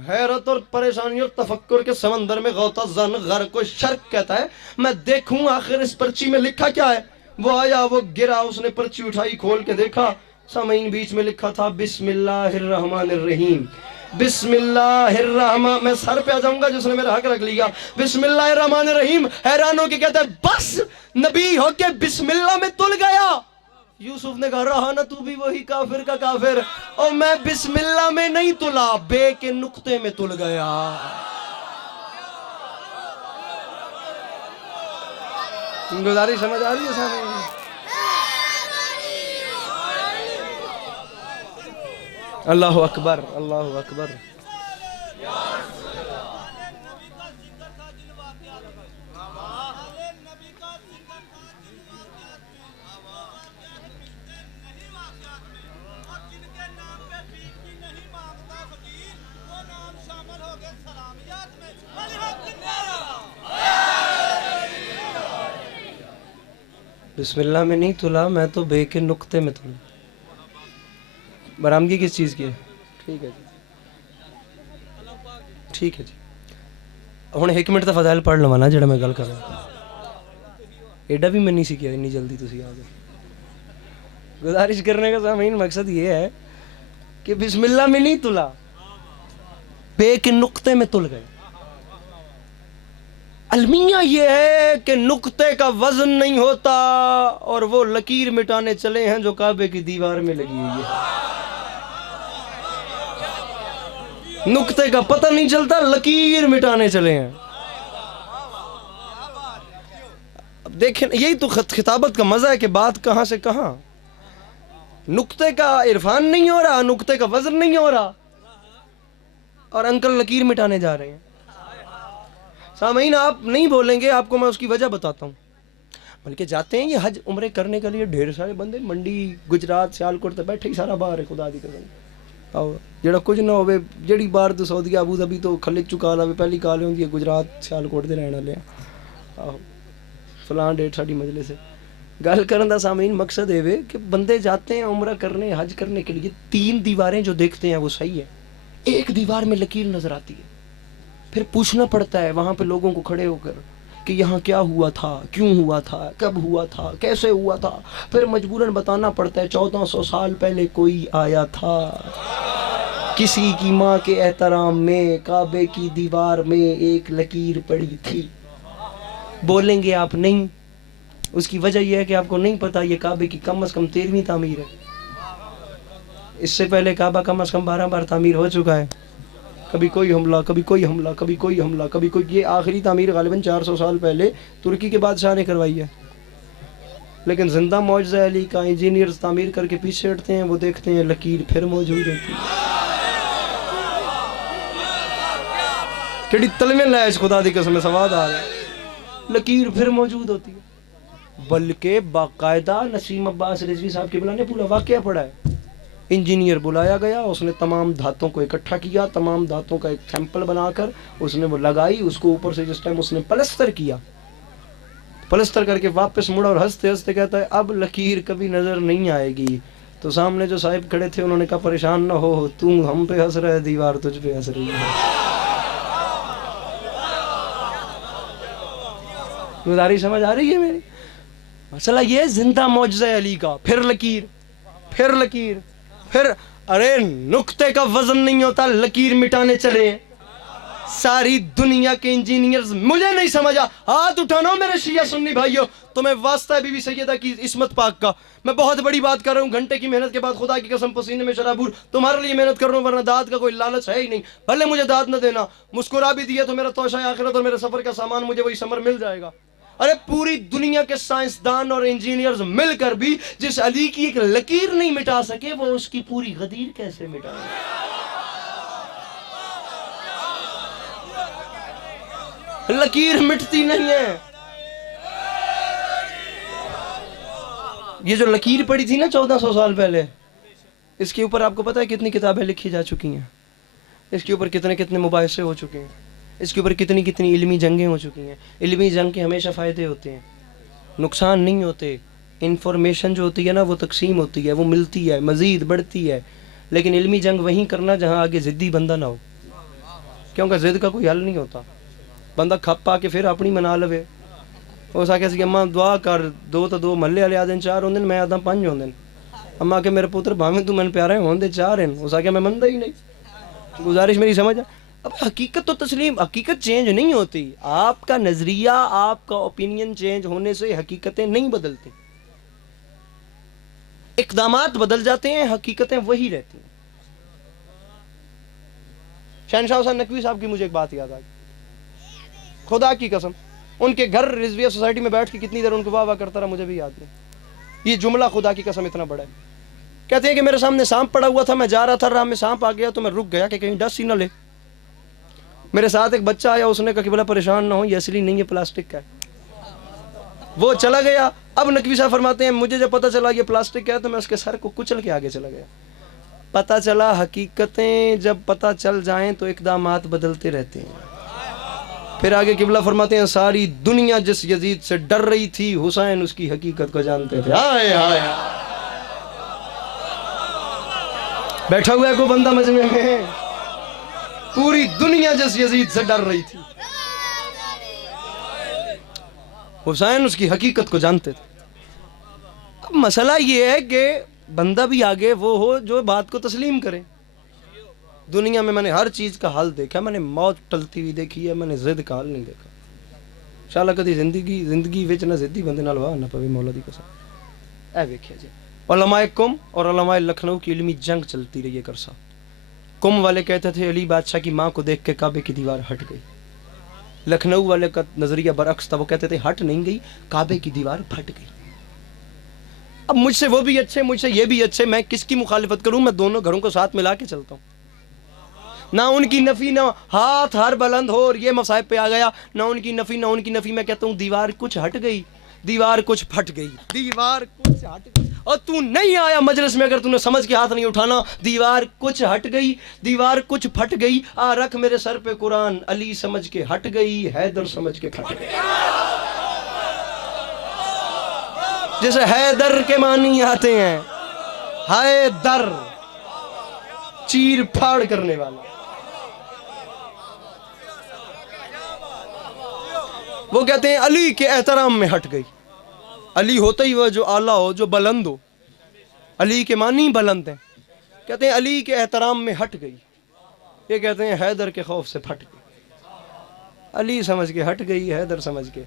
حیرت اور پریشانی اور تفکر کے سمندر میں غوطہ زن غرق کو شرک کہتا ہے. میں دیکھوں آخر اس پرچی میں لکھا کیا ہے. وہ آیا، وہ گرا، اس نے پرچی اٹھائی، کھول کے دیکھا. سامعین بیچ میں لکھا تھا بسم اللہ الرحمن الرحیم. بسم اللہ الرحمن، میں سر پہ آ جاؤں گا جس نے میرا حق رکھ لیا. بسم اللہ الرحمن الرحیم. حیران ہو کے کہتا ہے بس نبی ہو کے بسم اللہ میں تل گیا. یوسف نے کہا رہا نا تو بھی وہی کافر کا کافر، اور میں بسم اللہ میں نہیں تلا، بے کے نقطے میں تل گیا. گزاری سمجھ آ رہی ہے سامنے؟ اللہ اکبر، اللہ اکبر. بسم اللہ میں نہیں تلا، میں تو بے کے نقطے میں تلا. برآمدگی کس چیز کی ہے؟ ٹھیک ہے جی، ٹھیک ہے جی. ہن 1 منٹ دا فضائل پڑھ لواں نا جڑا میں گل کر رہا. ایڈا بھی میں نہیں سیکھیا اتنی جلدی تسی آ گئے. گزارش کرنے کا سامعین مقصد یہ ہے کہ بسم اللہ میں نہیں تلا، بے کے نقطے میں تل گئے. المیہ یہ ہے کہ نقطے کا وزن نہیں ہوتا اور وہ لکیر مٹانے چلے ہیں جو کعبے کی دیوار میں لگی ہوئی ہے. نقطے کا پتہ نہیں چلتا، لکیر مٹانے چلے ہیں. اب دیکھیں یہی تو خطابت کا مزہ ہے کہ بات کہاں سے کہاں. نقطے کا عرفان نہیں ہو رہا، نقطے کا وزن نہیں ہو رہا، اور انکل لکیر مٹانے جا رہے ہیں. سامعین آپ نہیں بولیں گے، آپ کو میں اس کی وجہ بتاتا ہوں. بلکہ جاتے ہیں یہ حج عمرے کرنے کے لیے ڈھیر سارے بندے منڈی گجرات سیالکوٹ تے بیٹھے ہی سارا باہر ہے. خدا دی قسم آؤ جڑا کچھ نہ ہوئے جڑی بار تو سعودیہ ابو ظبی تو کھلے چکا لاوے پہلی کال ہوندی ہے گجرات سیالکوٹ دے رہن والے آہو فلاں ڈیٹ ساڈی مجلس ہے. گل کرن دا سامعین مقصد ہے کہ بندے جاتے ہیں عمرہ کرنے حج کرنے کے لیے، 3 دیواریں جو دیکھتے ہیں وہ صحیح ہے، ایک دیوار میں لکیر نظر آتی ہے. پھر پوچھنا پڑتا ہے وہاں پہ لوگوں کو کھڑے ہو کر کہ یہاں کیا ہوا تھا، کیوں ہوا تھا، کب ہوا تھا، کیسے ہوا تھا. پھر مجبوراً بتانا پڑتا ہے 1400 سال پہلے کوئی آیا تھا، کسی کی ماں کے احترام میں کعبے کی دیوار میں ایک لکیر پڑی تھی. بولیں گے آپ نہیں، اس کی وجہ یہ ہے کہ آپ کو نہیں پتا یہ کعبے کی کم از کم 13ویں تعمیر ہے. اس سے پہلے کعبہ کم از کم 12 بار تعمیر ہو چکا ہے. کبھی کوئی حملہ، کبھی کوئی حملہ، کبھی کوئی حملہ، کبھی کوئی. یہ آخری تعمیر غالباً 400 سال پہلے ترکی کے بادشاہ نے کروائی ہے. لیکن زندہ معجزہ علی کا انجینئرز تعمیر کر کے پیچھے ہٹتے ہیں، وہ دیکھتے ہیں لکیر پھر موجود ہوتی ہے. کیڑی تلویں لائش خدا دی قسم سواد آ رہا ہے، لکیر پھر موجود ہوتی ہے. بلکہ باقاعدہ نسیم عباس رضوی صاحب قبلہ نے پورا واقعہ پڑھا ہے. انجینئر بلایا گیا، اس نے تمام دھاتوں کو اکٹھا کیا، تمام دھاتوں کا ایک سیمپل بنا کر اس نے وہ لگائی. اس کو اوپر سے جس ٹائم اس نے پلستر کیا، پلستر کر کے واپس مڑا اور ہنستے ہنستے کہتا ہے اب لکیر کبھی نظر نہیں آئے گی. تو سامنے جو صاحب کھڑے تھے انہوں نے کہا پریشان نہ ہو، تو ہم پہ ہنس رہا ہے، دیوار تجھ پہ ہنس رہی ہے. گزاری سمجھ آ رہی ہے میری؟ مسئلہ یہ زندہ معجزہ علی کا، پھر لکیر، پھر لکیر، پھر ارے نقطے کا وزن نہیں ہوتا، لکیر مٹانے چلے. ساری دنیا کے انجینئرز، مجھے نہیں سمجھا، ہاتھ اٹھانا میرے شیعہ سنی بھائیو، تمہیں واسطہ ہے بی بی سیدہ کی عصمت پاک کا. میں بہت بڑی بات کر رہا ہوں، گھنٹے کی محنت کے بعد خدا کی قسم پسینے میں شرابور تمہارے لیے محنت کر رہا ہوں، ورنہ داد کا کوئی لالچ ہے ہی نہیں. بھلے مجھے داد نہ دینا، مسکرا بھی دیا تو میرا توشہ آخرت اور میرے سفر کا سامان مجھے وہی سمر مل جائے گا. ارے پوری دنیا کے سائنسدان اور انجینئرز مل کر بھی جس علی کی ایک لکیر نہیں مٹا سکے، وہ اس کی پوری غدیر کیسے مٹائیں؟ لکیر مٹتی نہیں ہے. یہ جو لکیر پڑی تھی نا 1400 سال پہلے، اس کے اوپر آپ کو پتا ہے کتنی کتابیں لکھی جا چکی ہیں، اس کے اوپر کتنے مباحثے ہو چکے ہیں، اس کے اوپر کتنی علمی جنگیں ہو چکی ہیں. علمی جنگ کے ہمیشہ فائدے ہوتے ہیں، نقصان نہیں ہوتے. انفارمیشن جو ہوتی ہے نا وہ تقسیم ہوتی ہے، وہ ملتی ہے، مزید بڑھتی ہے. لیکن علمی جنگ وہیں کرنا جہاں آگے ضدی بندہ نہ ہو، کیونکہ ضد کا کوئی حل نہیں ہوتا. بندہ کھپ پا کے پھر اپنی منا لوے. اس آکے سی اماں دعا کر، 2 تو 2 محلے والے آدھے 4 ہوندے، میں آدھا 5 ہوندے. اماں کہ میرے پتر بھاویں تو من پیارے ہوندے 4 ہیں، اس آکے میں مندا ہی نہیں. گزارش میری سمجھ. اب حقیقت تو تسلیم، حقیقت چینج نہیں ہوتی. آپ کا نظریہ، آپ کا اوپینین چینج ہونے سے حقیقتیں نہیں بدلتی. اقدامات بدل جاتے ہیں، حقیقتیں وہی رہتی ہیں. شہنشاہ حسین نقوی صاحب کی مجھے ایک بات یاد آ گئی، خدا کی قسم. ان کے گھر رضویہ سوسائٹی میں بیٹھ کے کتنی دیر ان کو واہ واہ کرتا رہا مجھے بھی یاد نہیں. یہ جملہ خدا کی قسم اتنا بڑا ہے. کہتے ہیں کہ میرے سامنے سانپ پڑا ہوا تھا، میں جا رہا تھا، راہ میں سانپ آ گیا تو میں رک گیا کہ کہیں ڈس ہی نہ لے. میرے ساتھ ایک بچہ آیا، اس نے کہا کہ بلا پریشان نہ ہو، یہ اصلی نہیں ہے، پلاسٹک کا ہے. وہ چلا گیا. اب نقوی صاحب فرماتے ہیں مجھے جب پتہ چلا یہ پلاسٹک کا ہے تو میں اس کے سر کو کچل کے آگے چلا گیا. پتہ چلا حقیقتیں جب پتہ چل جائیں تو اقدامات بدلتے رہتے ہیں. پھر آگے قبلہ فرماتے ہیں ساری دنیا جس یزید سے ڈر رہی تھی، حسین اس کی حقیقت کو جانتے تھے. ہائے ہائے. بیٹھا ہوا ہے کوئی بندہ مجمع میں، پوری دنیا جس یزید سے ڈر رہی تھی، حسین اس کی حقیقت کو جانتے تھے۔ اب مسئلہ یہ ہے کہ بندہ بھی آگے وہ ہو جو بات کو تسلیم کرے۔ دنیا میں نے ہر چیز کا حل دیکھا، میں نے موت ٹلتی ہوئی دیکھی ہے، میں نے ضد کا حل نہیں دیکھا۔ انشاءاللہ کدی زندگی وچ نہ ضدی بندے نال واہ نہ پوے، مولا دی قسم۔ اے ویکھیا جی، علماء کم اور علماء لکھنؤ کی علمی جنگ چلتی رہی ہے کرسا۔ کم والے کہتے تھے علی بادشاہ کی ماں کو دیکھ کے کعبے کی دیوار ہٹ گئی، لکھنؤ والے کا نظریہ برعکس تھا، وہ کہتے تھے ہٹ نہیں گئی، کعبے کی دیوار پھٹ گئی۔ اب مجھ سے وہ بھی اچھے، مجھ سے یہ بھی اچھے، میں کس کی مخالفت کروں؟ میں دونوں گھروں کو ساتھ ملا کے چلتا ہوں، نہ ان کی نفی، نہ ہاتھ ہر بلند ہو اور یہ مصائب پہ آ گیا، نہ ان کی نفی نہ ان کی نفی۔ میں کہتا ہوں دیوار کچھ ہٹ گئی، دیوار کچھ پھٹ گئی، دیوار کچھ ہٹ گئی، اور تو نہیں آیا مجلس میں اگر تو نے سمجھ کے ہاتھ نہیں اٹھانا، دیوار کچھ ہٹ گئی، دیوار کچھ پھٹ گئی، آ رکھ میرے سر پہ قرآن، علی سمجھ کے ہٹ گئی، حیدر سمجھ کے پھٹ گئی۔ جیسے حیدر کے معنی آتے ہیں، حیدر چیر پھاڑ کرنے والا، وہ کہتے ہیں علی کے احترام میں ہٹ گئی۔ علی ہوتا ہی وہ جو اعلیٰ ہو، جو بلند ہو، علی کے معنی بلند ہیں، کہتے ہیں علی کے احترام میں ہٹ گئی، یہ کہتے ہیں حیدر کے خوف سے پھٹ گئی۔ علی سمجھ کے ہٹ گئی، حیدر سمجھ کے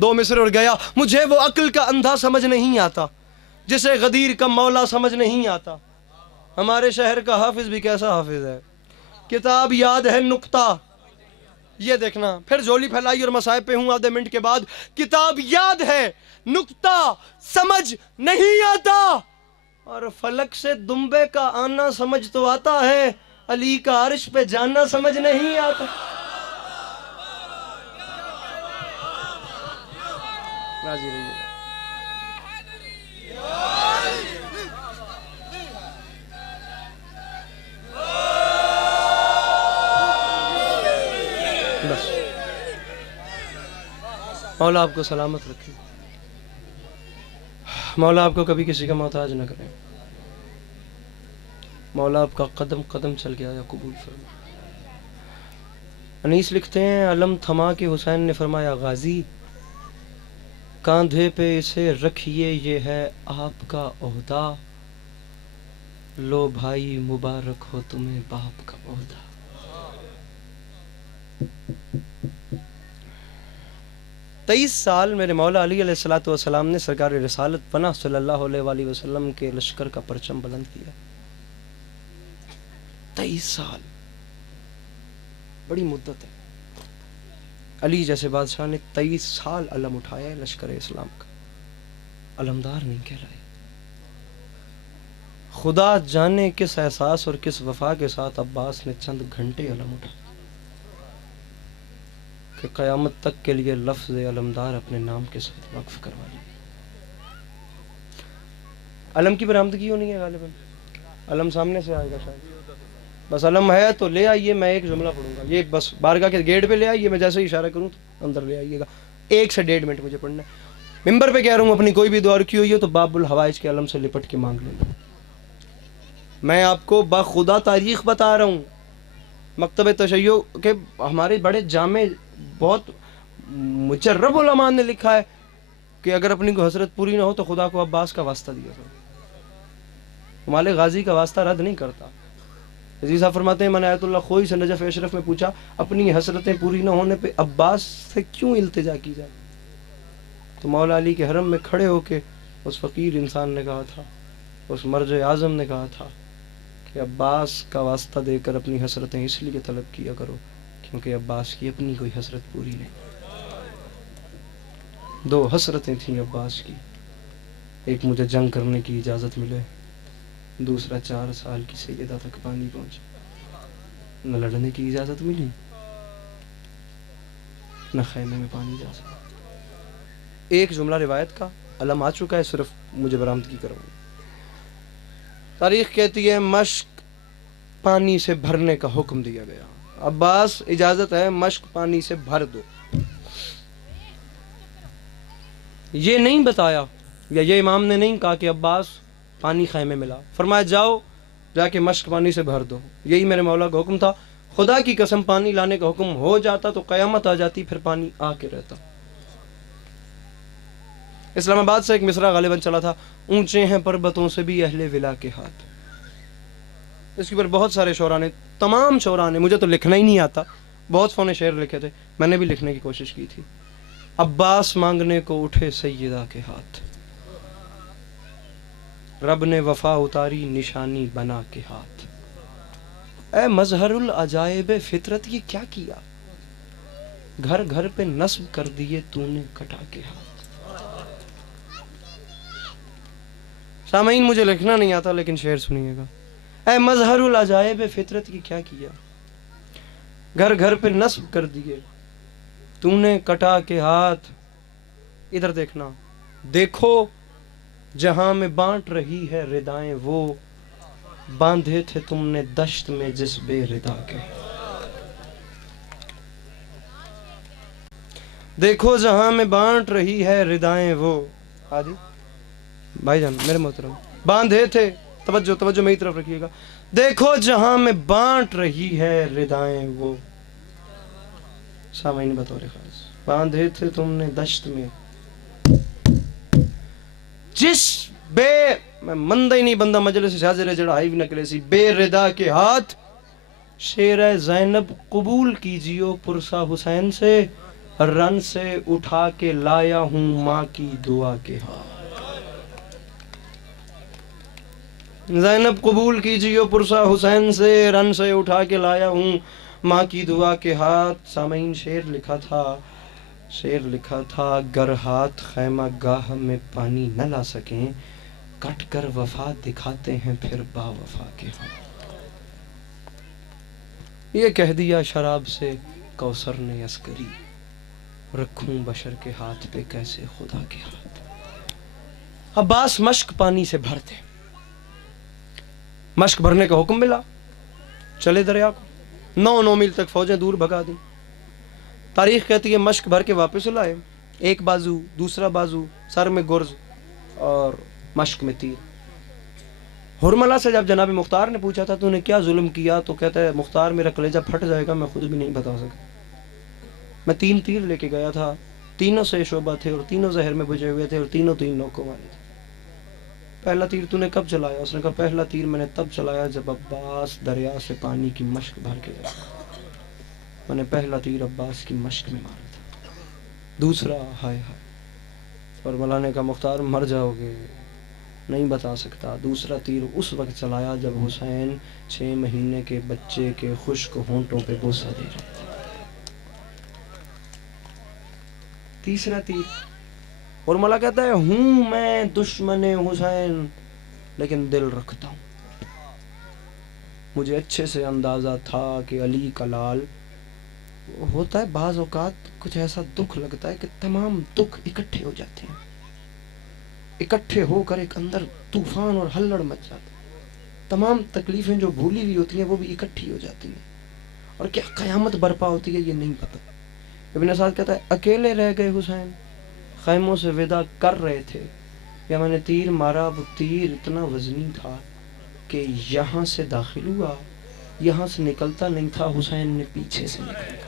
دو مصر اور گیا۔ مجھے وہ عقل کا اندھا سمجھ نہیں آتا جسے غدیر کا مولا سمجھ نہیں آتا۔ ہمارے شہر کا حافظ بھی کیسا حافظ ہے، کتاب یاد ہے نکتہ، یہ دیکھنا پھر جولی پھیلائی اور مصائب پہ ہوں آدھے منٹ کے بعد، کتاب یاد ہے نکتہ سمجھ نہیں آتا، اور فلک سے دمبے کا آنا سمجھ تو آتا ہے، علی کا عرش پہ جانا سمجھ نہیں آتا۔ راضی رہیے۔ بس مولا آپ کو سلامت رکھے، مولا آپ کو کبھی کسی کا محتاج نہ کرے، مولا آپ کا قدم قدم چل گیا یا قبول فرما۔ انیس لکھتے ہیں علم تھما کے حسین نے فرمایا غازی کاندھے پہ اسے رکھیے، یہ ہے آپ کا عہدہ، لو بھائی مبارک ہو تمہیں باپ کا عہدہ۔ تیئیس سال میرے مولا علی علیہ السلام نے سرکار رسالت پناہ صلی اللہ علیہ وآلہ وسلم کے لشکر کا پرچم بلند کیا۔ 23 سال بڑی مدت ہے۔ علی جیسے بادشاہ نے 23 سال علم اٹھایا ہے لشکر اسلام کا، علمدار نہیں کہلائے۔ خدا جانے کس احساس اور کس وفا کے ساتھ عباس نے چند گھنٹے علم اٹھایا کہ قیامت تک کے لیے لفظ علمدار اپنے نام کے ساتھ وقف کروا لیا۔ علم کی برآمدگی ہونی ہے غالباً، علم سامنے سے آئے گا شاید، بس علم ہے تو لے آئیے، میں ایک جملہ پڑھوں گا، یہ بس بارگاہ کے گیٹ پہ لے آئیے، میں جیسے ہی اشارہ کروں تو اندر لے آئیے گا، 1 سے 1.5 منٹ مجھے پڑھنا ہے۔ ممبر پہ کہہ رہا ہوں اپنی کوئی بھی دعا رکھی ہوئی ہے تو باب الحوائج کے علم سے لپٹ کے مانگ لینا۔ میں آپ کو بخدا تاریخ بتا رہا ہوں، مکتب تشیع کے ہمارے بڑے جامع بہت مجرب علماء نے لکھا ہے کہ اگر اپنی کو حسرت پوری نہ ہو تو خدا کو عباس کا واسطہ دیا کرو۔ مالک غازی کا واسطہ رد نہیں کرتا۔ عزیز صاحب فرماتے ہیں میں نے آیت اللہ خوئی سے نجف اشرف میں پوچھا اپنی حسرتیں پوری نہ ہونے پہ عباس سے کیوں التجا کی جائے، تو مولا علی کے حرم میں کھڑے ہو کے اس فقیر انسان نے کہا تھا، اس مرج اعظم نے کہا تھا کہ عباس کا واسطہ دے کر اپنی حسرتیں اس لیے طلب کیا کرو کیونکہ عباس کی اپنی کوئی حسرت پوری نہیں۔ 2 حسرتیں تھیں عباس کی، ایک مجھے جنگ کرنے کی اجازت ملے، دوسرا 4 سال کی سیدہ تک پانی پہنچے، نہ لڑنے کی اجازت ملی نہ خیمے میں پانی جا سکا۔ ایک جملہ روایت کا علم آ چکا ہے، صرف مجھے برآمدگی کرو۔ تاریخ کہتی ہے مشک پانی سے بھرنے کا حکم دیا گیا، عباس اجازت ہے مشک پانی سے بھر دو۔ یہ نہیں بتایا یا یہ امام نے نہیں کہا کہ عباس پانی خیمے میں لا، فرمایا جاؤ جا کے مشک پانی سے بھر دو. یہی میرے مولا کا حکم تھا. خدا کی قسم پانی لانے کا حکم ہو جاتا تو قیامت آ جاتی، پھر پانی آ کے رہتا. اسلام آباد سے ایک مصرع غالباً چلا تھا، اونچے ہیں پربتوں سے بھی اہل ولا کے ہاتھ. اس کے اوپر بہت سارے شعراء نے، تمام شعراء نے، مجھے تو لکھنا ہی نہیں آتا، بہت فونے شعر لکھے تھے، میں نے بھی لکھنے کی کوشش کی تھی. عباس مانگنے کو اٹھے سیدہ کے ہاتھ، رب نے وفا اتاری نشانی بنا کے ہاتھ. اے مظہر العجائب فطرت یہ کیا کیا، گھر گھر پہ نصب کر دیے تو نے کٹا کے ہاتھ. سامعین مجھے لکھنا نہیں آتا لیکن شعر سنیے گا. اے مظہر العجائب فطرت یہ کیا کیا، گھر گھر پہ نصب کر دیے تو نے کٹا کے ہاتھ. ادھر دیکھنا، دیکھو جہاں میں بانٹ رہی ہے ردائیں وہ، باندھے تھے تم نے دشت میں جس بے ردا کے. دیکھو جہاں میں بانٹ رہی ہے ردائیں وہ، عادی بھائی جان میرے محترم، باندھے تھے، توجہ میری طرف رکھیے گا. دیکھو جہاں میں بانٹ رہی ہے ردائیں وہ، سامعین بطور خاص، باندھے تھے تم نے دشت میں جس بے، میں مندہ ہی نہیں بندہ مجلس حاضر جڑائی بھی نکلے سی، بے ردا کے ہاتھ. شیرہ زینب قبول کیجیو پرسا حسین سے، رن سے اٹھا کے لایا ہوں ماں کی دعا کے ہاتھ. زینب قبول کیجیو پرسا حسین سے، رن سے اٹھا کے لایا ہوں ماں کی دعا کے ہاتھ. سامعین شعر لکھا تھا، گر ہاتھ خیمہ گاہ میں پانی نہ لا سکیں، کٹ کر وفا دکھاتے ہیں پھر با وفا کے ہاتھ. یہ کہہ دیا شراب سے کوثر نے عسکری، رکھوں بشر کے ہاتھ پہ کیسے خدا کے ہاتھ. عباس مشک پانی سے بھرتے، مشک بھرنے کا حکم ملا، چلے دریا کو، 9 میل تک فوجیں دور بھگا دیں. تاریخ کہتی ہے مشک بھر کے واپس لائے، ایک بازو، دوسرا بازو، سر میں گرز اور مشک میں تیر. ہرملہ سے جب جناب مختار نے پوچھا تھا تو نے کیا ظلم کیا، تو کہتا ہے مختار میرا کلیجہ پھٹ جائے گا، میں خود بھی نہیں بتا سکا. میں 3 تیر لے کے گیا تھا، تینوں سے شعبہ تھے اور تینوں زہر میں بجھے ہوئے تھے اور تینوں 3 لوگ کو مارے تھے. پہلا تیر تو نے کب چلایا؟ اس نے کہا پہلا تیر میں نے تب چلایا جب عباس دریا سے پانی کی مشک بھر کے گیا. میں نے پہلا تیر عباس کی مشک میں مارا تھا. دوسرا ہائے ہائے، اور مولا نے کہا مختار مر جاؤ گے، نہیں بتا سکتا. دوسرا تیر اس وقت چلایا جب حسین 6 مہینے کے بچے کے خشک ہونٹوں پہ بوسہ دے رہے تھے. تیسرا تیر، اور مولا کہتا ہے ہوں میں دشمن حسین لیکن دل رکھتا ہوں. مجھے اچھے سے اندازہ تھا کہ علی کا لال ہوتا ہے، بعض اوقات کچھ ایسا دکھ لگتا ہے کہ تمام دکھ اکٹھے ہو جاتے ہیں، اکٹھے ہو کر ایک اندر طوفان اور ہلڑ مچ جاتا ہے. تمام تکلیفیں جو بھولی ہوئی ہوتی ہیں وہ بھی اکٹھی ہو جاتی ہیں، اور کیا قیامت برپا ہوتی ہے یہ نہیں پتہ. ابن سعد کہتا ہے اکیلے رہ گئے حسین، خیموں سے وداع کر رہے تھے، یا میں نے تیر مارا، وہ تیر اتنا وزنی تھا کہ یہاں سے داخل ہوا، یہاں سے نکلتا نہیں تھا. حسین نے پیچھے سے نکالا،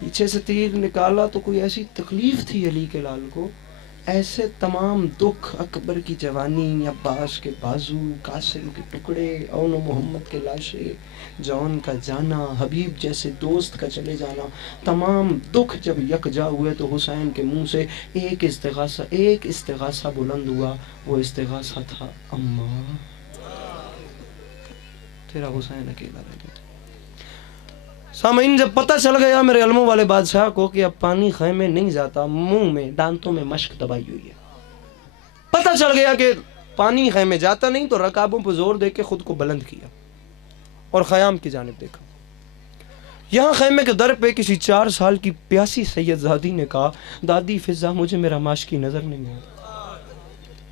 پیچھے سے تیر نکالا تو کوئی ایسی تکلیف تھی علی کے لال کو، ایسے تمام دکھ، اکبر کی جوانی، عباس کے بازو، قاسم کے ٹکڑے، اون و محمد کے لاشیں، جون کا جانا، حبیب جیسے دوست کا چلے جانا، تمام دکھ جب یکجا ہوئے تو حسین کے منہ سے ایک استغاثہ بلند ہوا. وہ استغاثہ تھا اماں تیرا حسین اکیلا رہ گیا. سامعین جب پتہ چل گیا میرے علموں والے بادشاہ کو کہ اب پانی خیمے نہیں جاتا، منہ میں دانتوں میں مشک دبائی ہوئی ہے، پتہ چل گیا کہ پانی خیمے جاتا نہیں، تو رکابوں پہ زور دے کے خود کو بلند کیا اور خیام کی جانب دیکھا. یہاں خیمے کے در پہ کسی 4 سال کی پیاسی سید زادی نے کہا دادی فضا مجھے میرا ماشکی نظر نہیں آتا.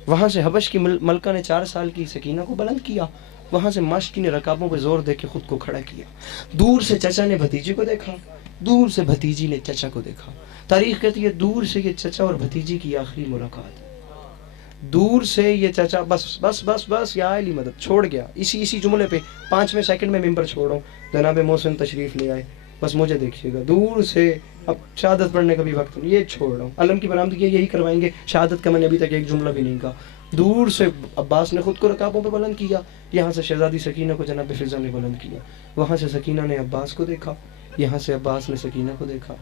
وہاں سے حبش کی ملکہ نے 4 سال کی سکینہ کو بلند کیا، وہاں سے ماشکی نے رکابوں پہ زور دے کے خود کو کھڑا کیا. دور سے چچا نے بھتیجی کو دیکھا، دور سے بھتیجی نے چچا کو دیکھا. تاریخ کہتی ہے دور سے یہ چچا اور بھتیجی کی آخری ملاقات. دور سے یہ چچا بس بس بس بس یا علی مدد چھوڑ گیا، اسی جملے پہ 5ویں سیکنڈ میں ممبر چھوڑوں، جناب محسن تشریف لے آئے، بس مجھے دیکھیے گا دور سے، اب شہادت پڑھنے کا بھی وقت نہیں، یہ چھوڑ رہا ہوں، علم کی برآمدگی یہی کروائیں گے، شہادت کا میں نے ابھی تک ایک جملہ بھی نہیں کہا۔ دور سے عباس نے خود کو رکابوں پہ بلند کیا، یہاں سے شہزادی سکینہ کو جناب فضا نے بلند کیا، وہاں سے سکینہ نے عباس کو دیکھا، یہاں سے عباس نے سکینہ کو دیکھا۔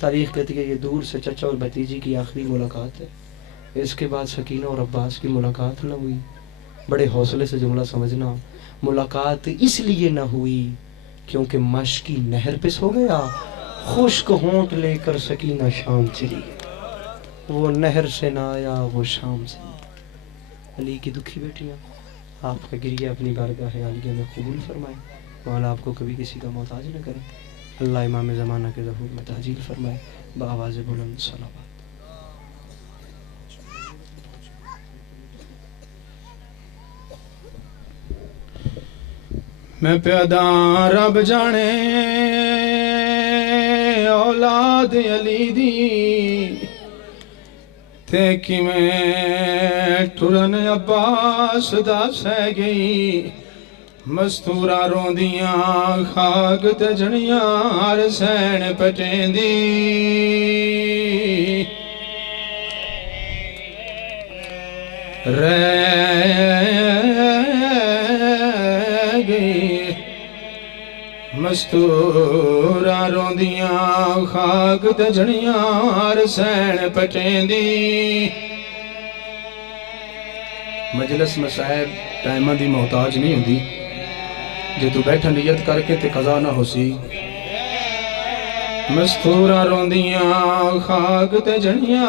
تاریخ کہتی ہے یہ دور سے چچا اور بھتیجی کی آخری ملاقات ہے، اس کے بعد سکینہ اور عباس کی ملاقات نہ ہوئی۔ بڑے حوصلے سے جملہ سمجھنا، ملاقات اس لیے نہ ہوئی کیونکہ مشکی نہر پہ سو گیا، خشک ہونٹ لے کر سکینہ شام چلی، وہ نہر سے نہ آیا وہ شام سے۔ علی کی دکھی بیٹیاں، آپ کا گریہ اپنی بارگاہ عالیہ میں قبول فرمائے، مولا آپ کو کبھی کسی کا محتاج نہ کرے، اللہ امام زمانہ کے ظہور میں تعجیل فرمائے، بآواز بلند صلوات۔ میں پیدا رب جانے اولاد علی دی تے کیویں ٹرن عباس دا سہ گئی، مستورہ روندیاں خاک تے جڑیاں ہر سین پٹین دی، مستورہ روندیاں خاک تے جڑیاں ہر سین پٹین دی۔ مجلس مصائب ٹائمہ دی محتاج نہیں ہوندی، جے تو بیٹھا نیت کر کے تے قضا نہ ہو سی۔ مستورہ روندیاں خاک تے جڑیاں